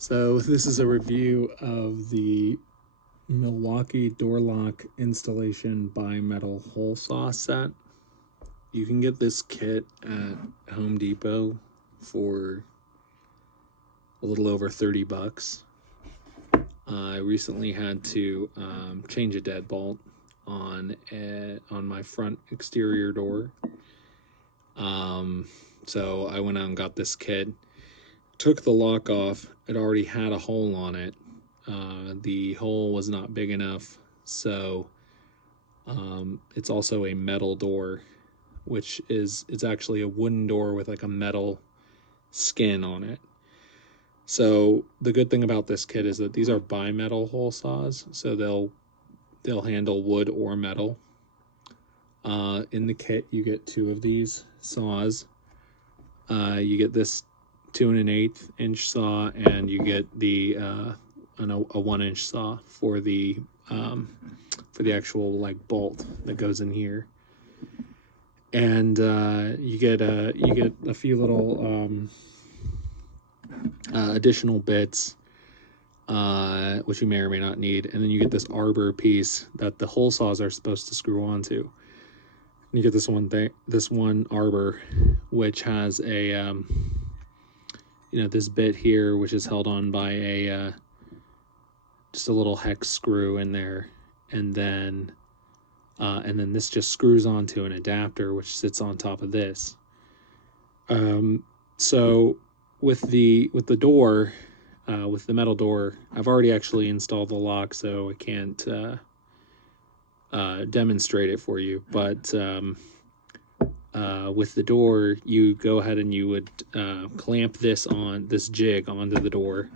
So this is a review of the Milwaukee door lock installation bimetal hole saw set. You can get this kit at Home Depot for a little over 30 bucks. I recently had to change a deadbolt on my front exterior door. So I went out and got this kit. Took the lock off. It already had a hole on it. The hole was not big enough, so it's also a metal door, which is it's actually a wooden door with like a metal skin on it. So the good thing about this kit is that these are bimetal hole saws, so they'll handle wood or metal. In the kit, you get two of these saws. You get this 2 1/8 inch saw, and you get the a 1-inch saw for the actual like bolt that goes in here. And you get a few little additional bits, which you may or may not need, and then you get this arbor piece that the hole saws are supposed to screw onto. You get this one arbor, which has a this bit here, which is held on by a just a little hex screw in there, and then this just screws onto an adapter which sits on top of this. So with the door, with the metal door, I've already actually installed the lock, so I can't demonstrate it for you, but with the door, you go ahead and you would clamp this jig onto the door.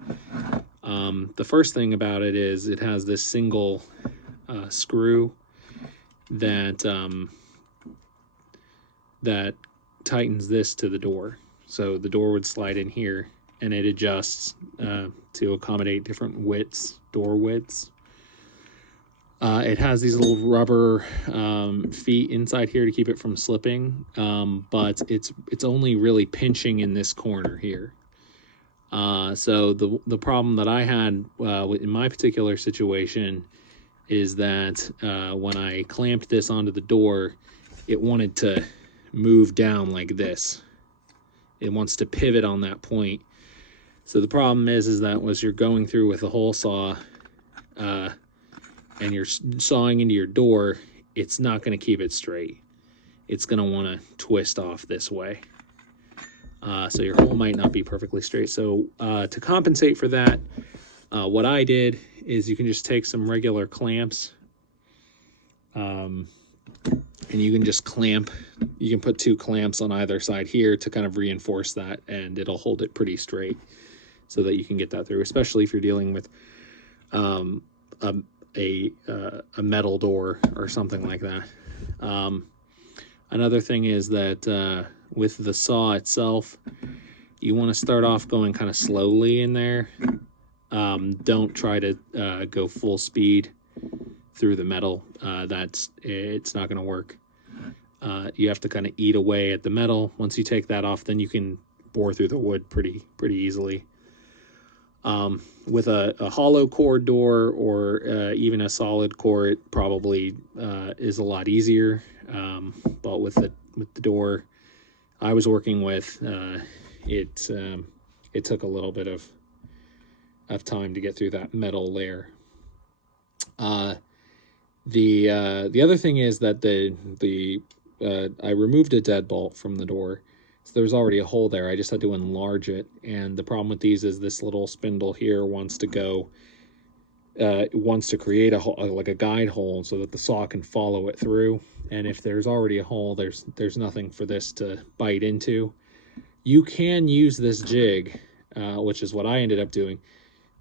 The first thing about it is it has this single screw that tightens this to the door, so the door would slide in here, and it adjusts to accommodate different door widths. It has these little rubber feet inside here to keep it from slipping, but it's only really pinching in this corner here. So the problem that I had in my particular situation is that when I clamped this onto the door, it wanted to move down like this. It wants to pivot on that point. So the problem is that as you're going through with the hole saw, and you're sawing into your door, it's not going to keep it straight. It's going to want to twist off this way. So your hole might not be perfectly straight. So to compensate for that, what I did is you can just take some regular clamps, and you can just clamp. You can put 2 clamps on either side here to kind of reinforce that, and it'll hold it pretty straight so that you can get that through, especially if you're dealing with a metal door or something like that. Another thing is that with the saw itself, you want to start off going kind of slowly in there. Don't try to go full speed through the metal. It's not going to work. You have to kind of eat away at the metal. Once you take that off, then you can bore through the wood pretty easily. With a hollow core door or even a solid core, it probably is a lot easier. But with the door I was working with, it took a little bit of time to get through that metal layer. The other thing is that I removed a deadbolt from the door. So there's already a hole there. I just had to enlarge it, and the problem with these is this little spindle here wants to create a hole, like a guide hole, so that the saw can follow it through. And if there's already a hole, there's nothing for this to bite into. You can use this jig, which is what I ended up doing,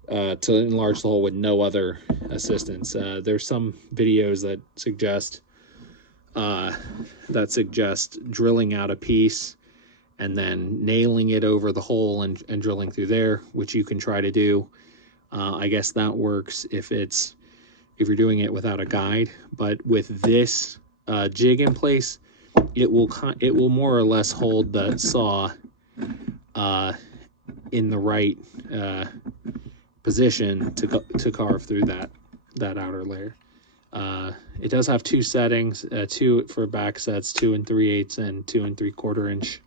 to enlarge the hole with no other assistance. There's some videos that suggest drilling out a piece and then nailing it over the hole and drilling through there, which you can try to do. I guess that works if you're doing it without a guide, but with this jig in place, it will more or less hold the saw in the right position to carve through that outer layer. It does have two settings, two for back sets, 2 3/8 and 2 3/4 inch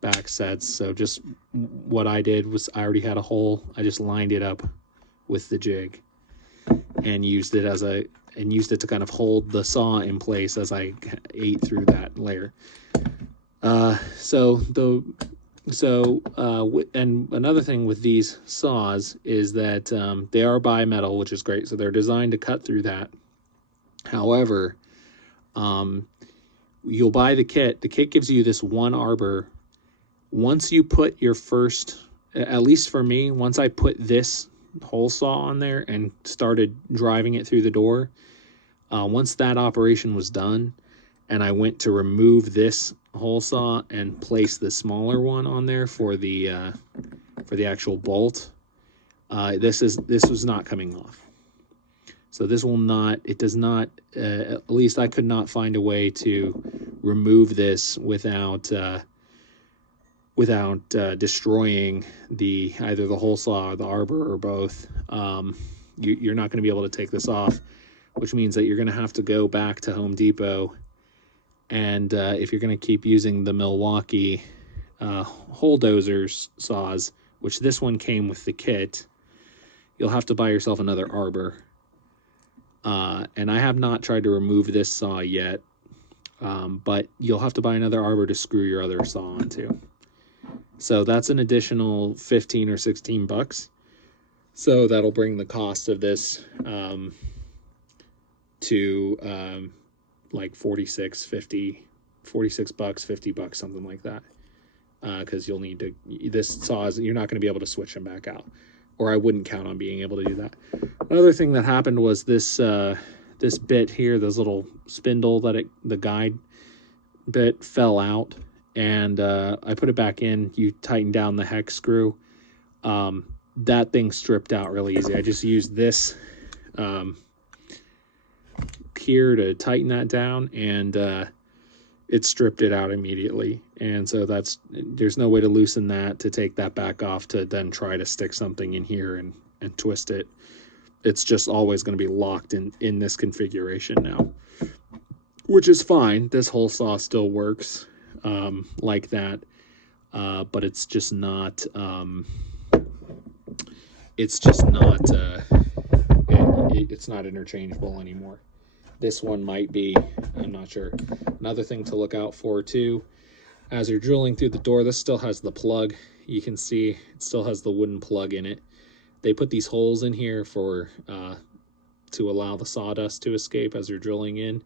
back sets. So just what I did was I already had a hole. I just lined it up with the jig and used it to kind of hold the saw in place as I ate through that layer. And another thing with these saws is that they are bimetal, which is great. So they're designed to cut through that. However, you'll buy the kit. The kit gives you this one arbor. Once you put your first, at least for me, once I put this hole saw on there and started driving it through the door, once that operation was done and I went to remove this hole saw and place the smaller one on there for the actual bolt, this was not coming off. So this will not, it does not, at least I could not find a way to remove this without destroying either the hole saw or the arbor or both. You're not going to be able to take this off, which means that you're going to have to go back to Home Depot. And if you're going to keep using the Milwaukee hole dozers saws, which this one came with the kit, you'll have to buy yourself another arbor. And I have not tried to remove this saw yet, but you'll have to buy another arbor to screw your other saw onto. So that's an additional 15 or 16 bucks. So that'll bring the cost of this to like 46 bucks, 50 bucks, something like that. Because you'll need to, this saw is, you're not going to be able to switch them back out, or I wouldn't count on being able to do that. Another thing that happened was this this bit here, this little spindle the guide bit fell out, and I put it back in. You tighten down the hex screw. That thing stripped out really easy. I just used this here to tighten that down, and it stripped it out immediately. And so there's no way to loosen that, to take that back off, to then try to stick something in here and twist it. It's just always going to be locked in this configuration now, which is fine. This hole saw still works like that, but it's just not it's not interchangeable anymore. This one might be, I'm not sure. Another thing to look out for too, as you're drilling through the door, this still has the plug. You can see it still has the wooden plug in it. They put these holes in here for to allow the sawdust to escape as you're drilling in,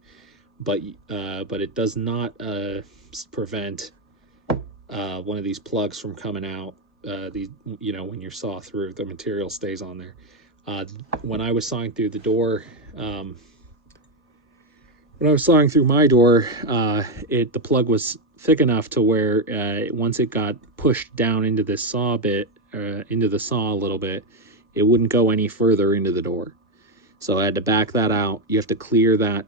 but it does not prevent one of these plugs from coming out. When you saw through, the material stays on there. When I was sawing through the door, when I was sawing through my door, the plug was thick enough to where once it got pushed down into this saw bit, into the saw a little bit, it wouldn't go any further into the door. So I had to back that out. You have to clear that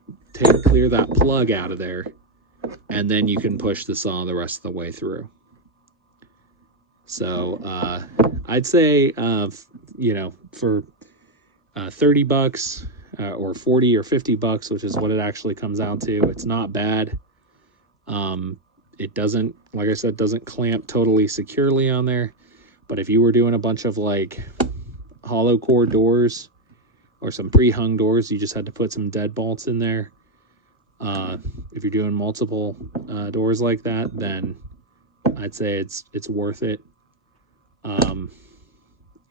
plug out of there, and then you can push the saw the rest of the way through. So I'd say, for 30 bucks or 40 or 50 bucks, which is what it actually comes out to, it's not bad. It doesn't, like I said, doesn't clamp totally securely on there. But if you were doing a bunch of like hollow core doors or some pre-hung doors, you just had to put some deadbolts in there. If you're doing multiple doors like that, then I'd say it's worth it.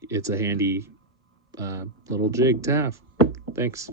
It's a handy little jig to have. Thanks.